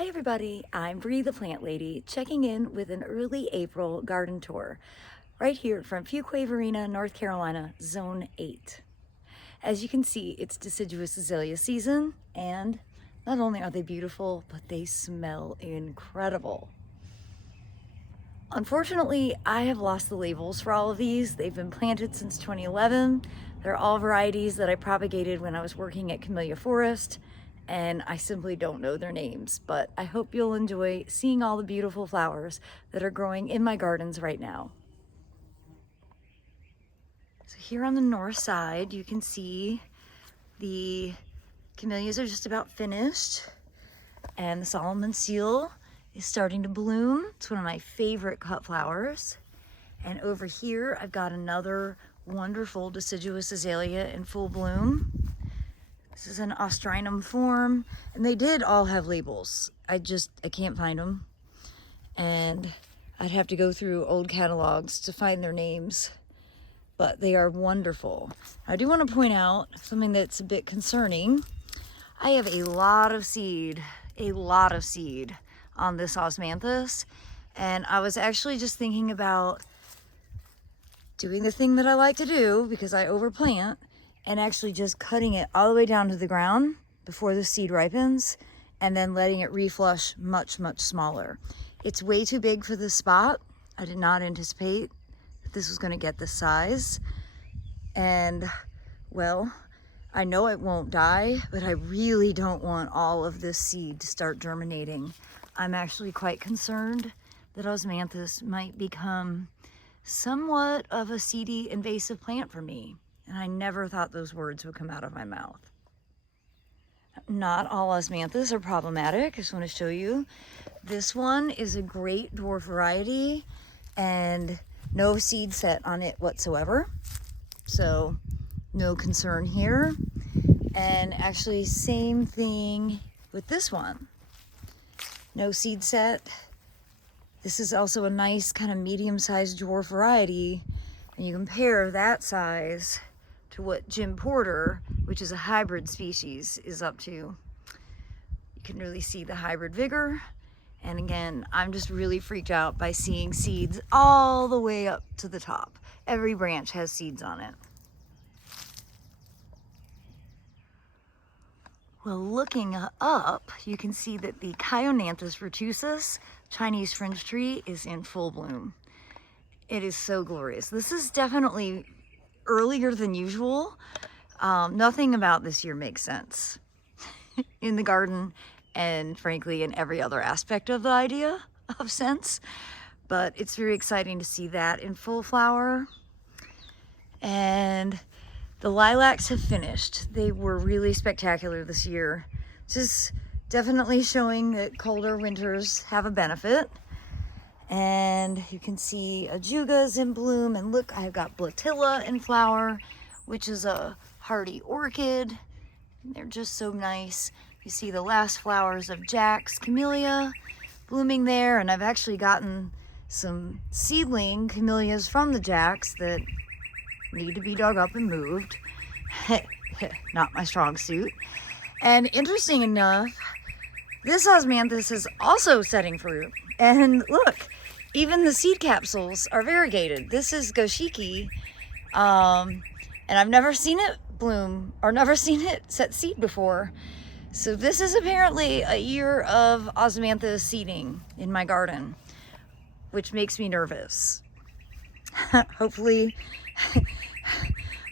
Hi everybody, I'm Bree the Plant Lady, checking in with an early April garden tour right here from Fuquay-Varina, North Carolina, Zone 8. As you can see, it's deciduous azalea season, and not only are they beautiful, but they smell incredible. Unfortunately, I have lost the labels for all of these. They've been planted since 2011. They're all varieties that I propagated when I was working at Camellia Forest, and I simply don't know their names, but I hope you'll enjoy seeing all the beautiful flowers that are growing in my gardens right now. So here on the north side, you can see the camellias are just about finished, and the Solomon seal is starting to bloom. It's one of my favorite cut flowers. And over here, I've got another wonderful deciduous azalea in full bloom. This is an Ostrinum form, and they did all have labels. I can't find them. And I'd have to go through old catalogs to find their names, but they are wonderful. I do want to point out something that's a bit concerning. I have a lot of seed on this Osmanthus, and I was actually just thinking about doing the thing that I like to do because I overplant, and actually just cutting it all the way down to the ground before the seed ripens, and then letting it reflush much smaller. It's way too big for this spot. I did not anticipate that this was going to get this size, and well, I know it won't die, but I really don't want all of this seed to start germinating. I'm actually quite concerned that Osmanthus might become somewhat of a seedy invasive plant for me, and I never thought those words would come out of my mouth. Not all Osmanthus are problematic. I just want to show you. This one is a great dwarf variety and no seed set on it whatsoever, so no concern here. And actually same thing with this one. No seed set. This is also a nice kind of medium-sized dwarf variety, and you compare that size to what Jim Porter, which is a hybrid species, is up to. You can really see the hybrid vigor. And again, I'm just really freaked out by seeing seeds all the way up to the top. Every branch has seeds on it. Well, looking up, you can see that the Chionanthus retusus, Chinese fringe tree, is in full bloom. It is so glorious. This is definitely earlier than usual. Nothing about this year makes sense in the garden, and frankly in every other aspect of the idea of sense. But it's very exciting to see that in full flower. And the lilacs have finished. They were really spectacular this year. Just definitely showing that colder winters have a benefit. And you can see ajugas in bloom, and look, I've got blatilla in flower, which is a hardy orchid. They're just so nice. You see the last flowers of Jack's camellia blooming there, and I've actually gotten some seedling camellias from the Jacks that need to be dug up and moved. Not my strong suit. And interesting enough, this Osmanthus is also setting fruit. And look, even the seed capsules are variegated. This is Goshiki, and I've never seen it bloom or never seen it set seed before. So this is apparently a year of Osmanthus seeding in my garden, which makes me nervous. Hopefully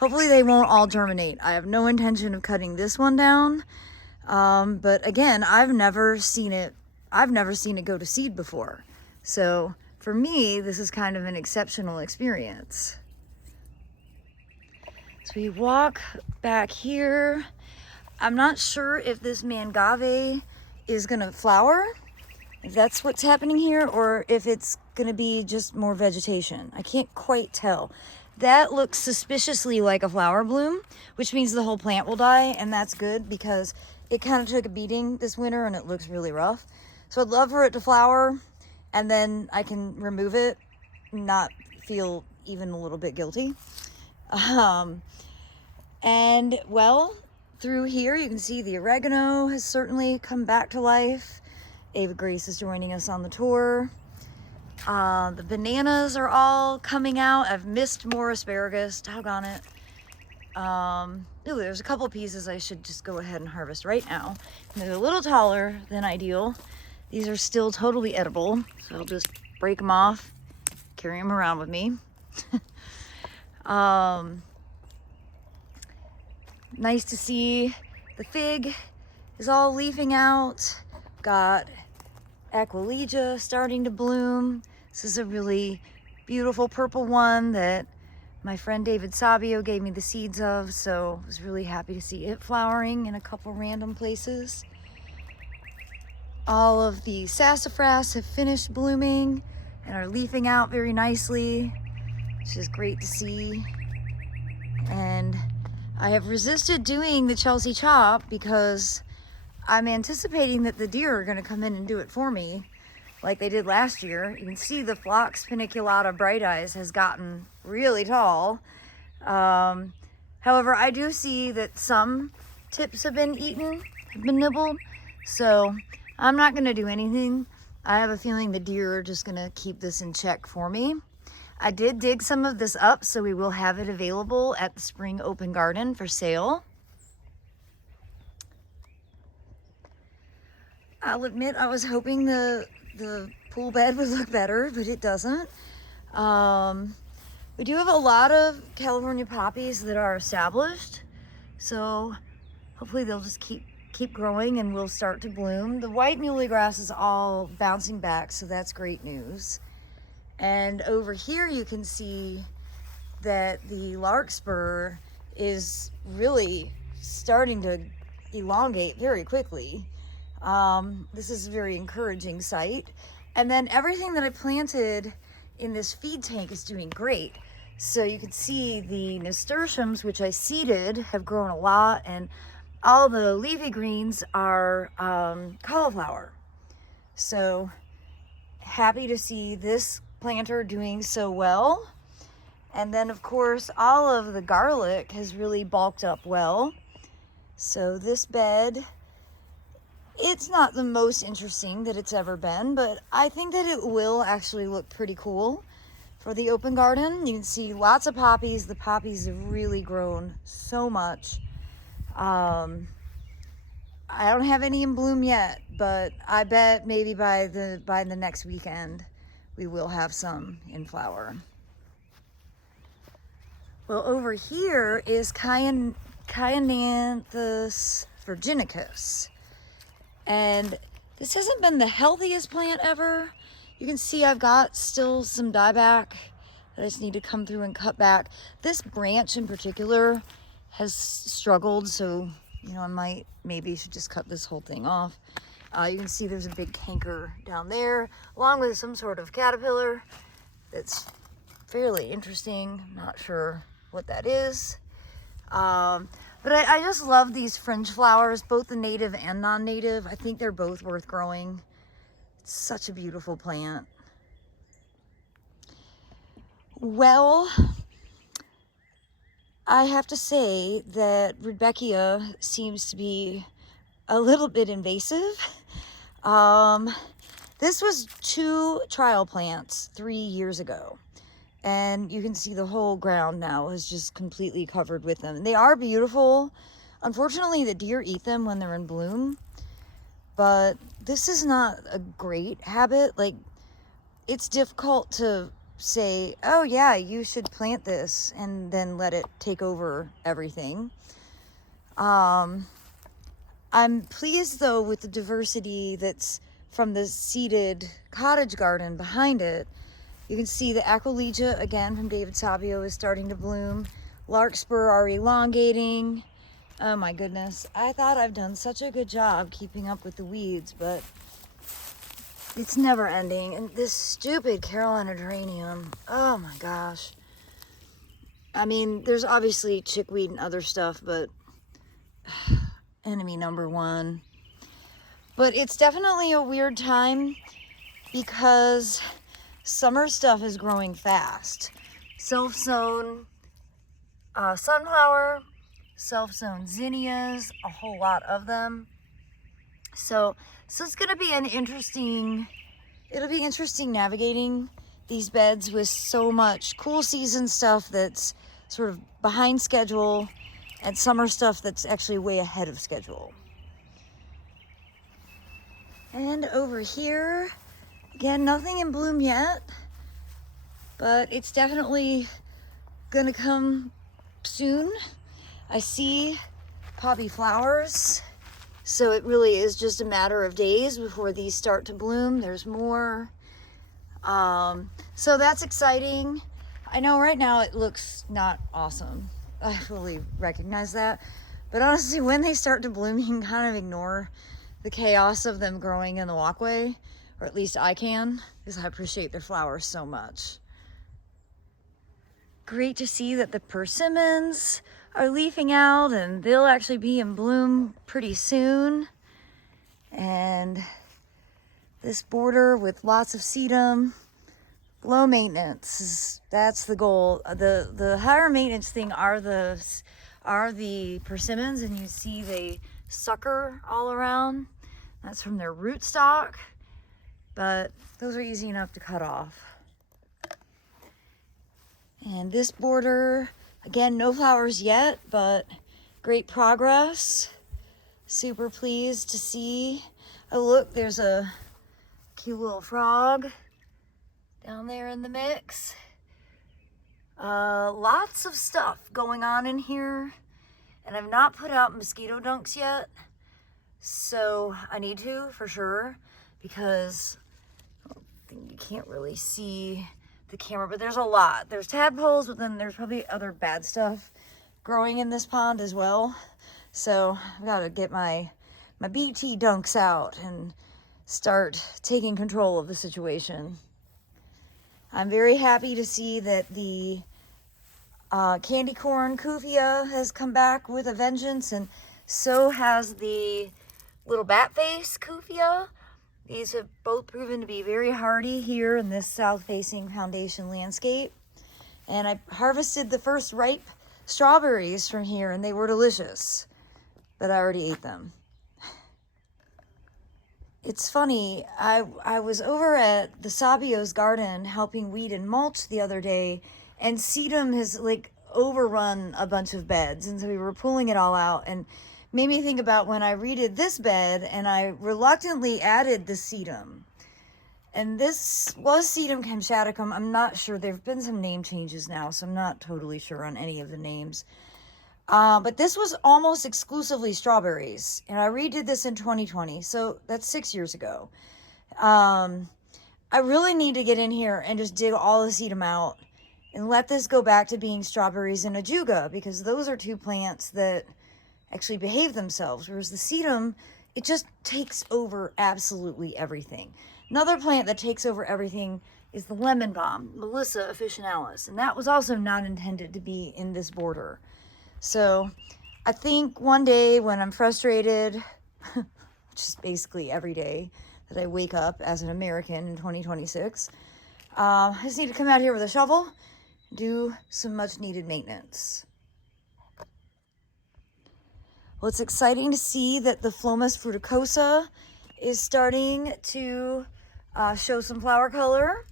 they won't all germinate. I have no intention of cutting this one down. But again, I've never seen it go to seed before. So for me, this is kind of an exceptional experience. So we walk back here. I'm not sure if this mangave is gonna flower, if that's what's happening here, or if it's gonna be just more vegetation. I can't quite tell. That looks suspiciously like a flower bloom, which means the whole plant will die, and that's good because it kind of took a beating this winter and it looks really rough. So I'd love for it to flower, and then I can remove it, not feel even a little bit guilty. And well, through here you can see the oregano has certainly come back to life, Ava Grace is joining us on the tour. The bananas are all coming out. I've missed more asparagus, doggone it. Ooh, there's a couple pieces I should just go ahead and harvest right now. And they're a little taller than ideal. These are still totally edible, so I'll just break them off, carry them around with me. Nice to see the fig is all leafing out. Got Aquilegia starting to bloom. This is a really beautiful purple one that my friend David Sabio gave me the seeds of, so I was really happy to see it flowering in a couple random places. All of the sassafras have finished blooming and are leafing out very nicely, which is great to see. And I have resisted doing the Chelsea chop because I'm anticipating that the deer are going to come in and do it for me like they did last year. You can see the Phlox paniculata bright eyes has gotten really tall. However, I do see that some tips have been eaten, have been nibbled, so I'm not going to do anything. I have a feeling the deer are just going to keep this in check for me. I did dig some of this up, so we will have it available at the spring open garden for sale. I'll admit I was hoping the pool bed would look better, but it doesn't. We do have a lot of California poppies that are established, so hopefully they'll just keep growing and will start to bloom. The white muley grass is all bouncing back, so that's great news. And over here you can see that the larkspur is really starting to elongate very quickly. This is a very encouraging sight. And then everything that I planted in this feed tank is doing great. So you can see the nasturtiums, which I seeded, have grown a lot, and all the leafy greens are cauliflower. So happy to see this planter doing so well. And then of course all of the garlic has really bulked up well. So this bed, it's not the most interesting that it's ever been, but I think that it will actually look pretty cool for the open garden. You can see lots of poppies. The poppies have really grown so much. I don't have any in bloom yet, but I bet maybe by the next weekend we will have some in flower. Well, over here is Chionanthus virginicus. And this hasn't been the healthiest plant ever. You can see I've got still some dieback that I just need to come through and cut back. This branch in particular has struggled, so I maybe should just cut this whole thing off. You can see there's a big canker down there, along with some sort of caterpillar that's fairly interesting. I'm not sure what that is. But I just love these fringe flowers, both the native and non-native. I think they're both worth growing. It's such a beautiful plant. Well, I have to say that Rudbeckia seems to be a little bit invasive. This was 2 trial plants 3 years ago. And you can see the whole ground now is just completely covered with them. And they are beautiful. Unfortunately, the deer eat them when they're in bloom. But this is not a great habit. Like, it's difficult to say, oh yeah, you should plant this and then let it take over everything. I'm pleased though with the diversity that's from the seeded cottage garden behind it. You can see the Aquilegia, again, from David Sabio is starting to bloom. Larkspur are elongating. Oh my goodness. I thought I've done such a good job keeping up with the weeds, but it's never ending. And this stupid Carolina geranium, oh my gosh. I mean, there's obviously chickweed and other stuff, but enemy number one. But it's definitely a weird time because summer stuff is growing fast. Self-sown sunflower, self-sown zinnias, a whole lot of them. So it's gonna be it'll be interesting navigating these beds with so much cool season stuff that's sort of behind schedule and summer stuff that's actually way ahead of schedule. And over here, again, nothing in bloom yet, but it's definitely gonna come soon. I see poppy flowers, so it really is just a matter of days before these start to bloom. There's more. So that's exciting. I know right now it looks not awesome. I fully recognize that. But honestly, when they start to bloom, you can kind of ignore the chaos of them growing in the walkway, or at least I can, because I appreciate their flowers so much. Great to see that the persimmons are leafing out, and they'll actually be in bloom pretty soon. And this border with lots of sedum, low maintenance, that's the goal. The higher maintenance thing are the persimmons, and you see they sucker all around. That's from their rootstock, but those are easy enough to cut off. And this border, again, no flowers yet, but great progress. Super pleased to see. Oh look, there's a cute little frog down there in the mix. Lots of stuff going on in here, and I've not put out mosquito dunks yet, so I need to for sure, because you can't really see the camera, but there's a lot. There's tadpoles, but then there's probably other bad stuff growing in this pond as well. So I've got to get my BT dunks out and start taking control of the situation. I'm very happy to see that the candy corn Kufia has come back with a vengeance, and so has the little bat face Kufia. These have both proven to be very hardy here in this south-facing foundation landscape. And I harvested the first ripe strawberries from here, and they were delicious, but I already ate them. It's funny, I was over at the Sabio's garden helping weed and mulch the other day, and sedum has like overrun a bunch of beds, and so we were pulling it all out, and made me think about when I redid this bed and I reluctantly added the sedum. And this was sedum kamchaticum. I'm not sure. There have been some name changes now, so I'm not totally sure on any of the names. But this was almost exclusively strawberries, and I redid this in 2020, so that's 6 years ago. I really need to get in here and just dig all the sedum out and let this go back to being strawberries and ajuga, because those are two plants that actually behave themselves, whereas the sedum, it just takes over absolutely everything. Another plant that takes over everything is the lemon balm, Melissa officinalis, and that was also not intended to be in this border. So I think one day when I'm frustrated, which is basically every day that I wake up as an American in 2026, I just need to come out here with a shovel, do some much needed maintenance. Well, it's exciting to see that the Phlomis fruticosa is starting to show some flower color.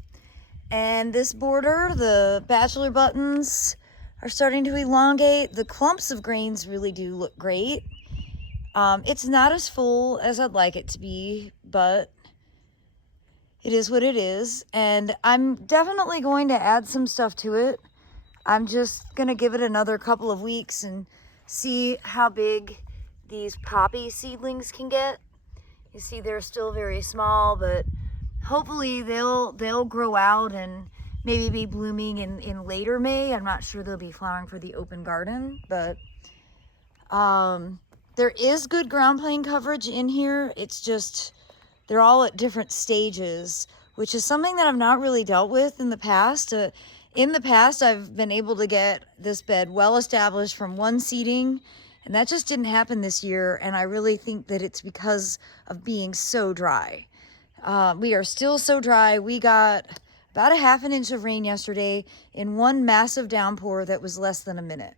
And this border, the bachelor buttons are starting to elongate. The clumps of grains really do look great. It's not as full as I'd like it to be, but it is what it is. And I'm definitely going to add some stuff to it. I'm just going to give it another couple of weeks and see how big these poppy seedlings can get. You see they're still very small, but hopefully they'll grow out and maybe be blooming in later May. I'm not sure they'll be flowering for the open garden, but there is good ground plane coverage in here. It's just they're all at different stages, which is something that I've not really dealt with in the past. In the past, I've been able to get this bed well established from one seeding, and that just didn't happen this year, and I really think that it's because of being so dry. We are still so dry. We got about a half an inch of rain yesterday in one massive downpour that was less than a minute.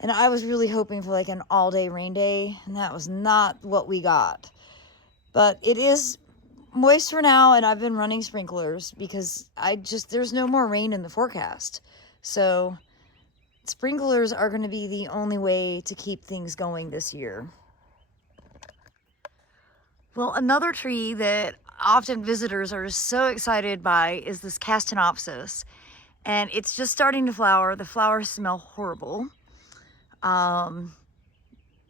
And I was really hoping for like an all-day rain day, and that was not what we got. But it is moist for now, and I've been running sprinklers because there's no more rain in the forecast. So sprinklers are going to be the only way to keep things going this year. Well, another tree that often visitors are so excited by is this Castanopsis. And it's just starting to flower. The flowers smell horrible. Kind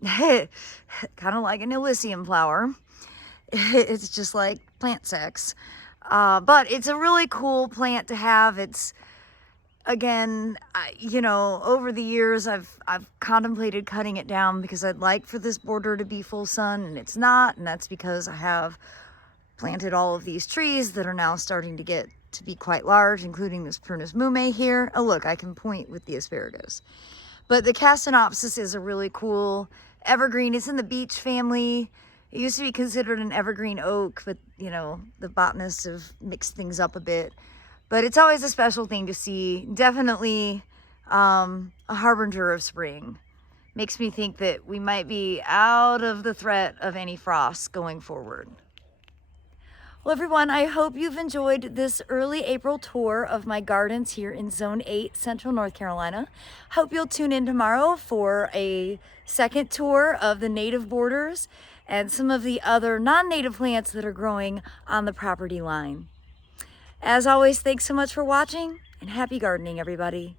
of like an Elysium flower. It's just like plant sex. But it's a really cool plant to have. It's, again, over the years I've contemplated cutting it down because I'd like for this border to be full sun, and it's not, and that's because I have planted all of these trees that are now starting to get to be quite large, including this Prunus mume here. Oh look, I can point with the asparagus. But the Castanopsis is a really cool evergreen. It's in the beech family. It used to be considered an evergreen oak, but the botanists have mixed things up a bit. But it's always a special thing to see. Definitely a harbinger of spring. Makes me think that we might be out of the threat of any frost going forward. Well, everyone, I hope you've enjoyed this early April tour of my gardens here in Zone 8, Central North Carolina. Hope you'll tune in tomorrow for a second tour of the native borders and some of the other non-native plants that are growing on the property line. As always, thanks so much for watching, and happy gardening, everybody.